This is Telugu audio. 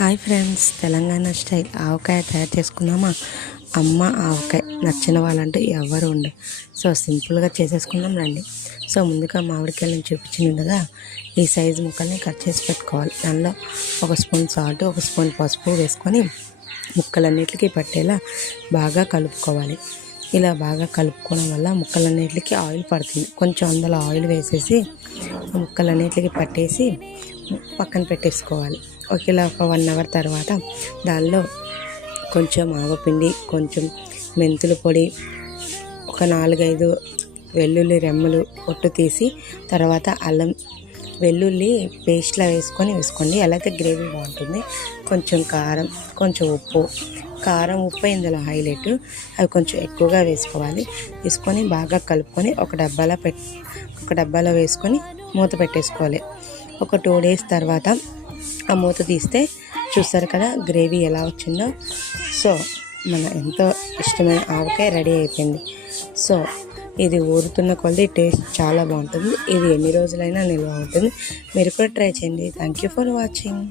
హాయ్ ఫ్రెండ్స్, తెలంగాణ స్టైల్ ఆవకాయ తయారు చేసుకుందామా? అమ్మ ఆవకాయ నచ్చిన వాళ్ళంటూ ఎవరు ఉండరు. సో సింపుల్గా చేసేసుకుందాం రండి. సో ముందుగా మామిడికాయలను చూపించినట్టుగా ఈ సైజు ముక్కల్ని కట్ చేసి పెట్టుకోవాలి. దానిలో 1 స్పూన్ సాల్ట్, 1 స్పూన్ పసుపు వేసుకొని ముక్కలన్నిటికీ పట్టేలా బాగా కలుపుకోవాలి. ఇలా బాగా కలుపుకోవడం వల్ల ముక్కలన్నిటికీ ఆయిల్ పడుతుంది. కొంచెం అందులో ఆయిల్ వేసేసి ముక్కలన్నిటికీ పట్టేసి పక్కన పెట్టేసుకోవాలి. ఇలా ఒక 1 అవర్ తర్వాత దానిలో కొంచెం ఆవపిండి, కొంచెం మెంతుల పొడి, ఒక 4-5 వెల్లుల్లి రెమ్మలు పొట్టు తీసి, తర్వాత అల్లం వెల్లుల్లి పేస్ట్లా వేసుకోండి. అలాగే గ్రేవీ బాగుంటుంది. కొంచెం కారం, కొంచెం ఉప్పు, కారం ఉప్పు ఇందులో హైలైట్. అవి కొంచెం ఎక్కువగా వేసుకొని బాగా కలుపుకొని ఒక డబ్బాలో వేసుకొని మూత పెట్టేసుకోవాలి. ఒక 2 డేస్ తర్వాత ఆ మూత తీస్తే చూస్తారు కదా గ్రేవీ ఎలా వచ్చిందో. సో మన ఎంతో ఇష్టమైన ఆవకాయ రెడీ అయిపోయింది. సో ఇది ఊరుతున్న కొద్దీ టేస్ట్ చాలా బాగుంటుంది. ఇది ఎన్ని రోజులైనా నిల్వ ఉంటుంది. మీరు కూడా ట్రై చేయండి. Thank you for watching.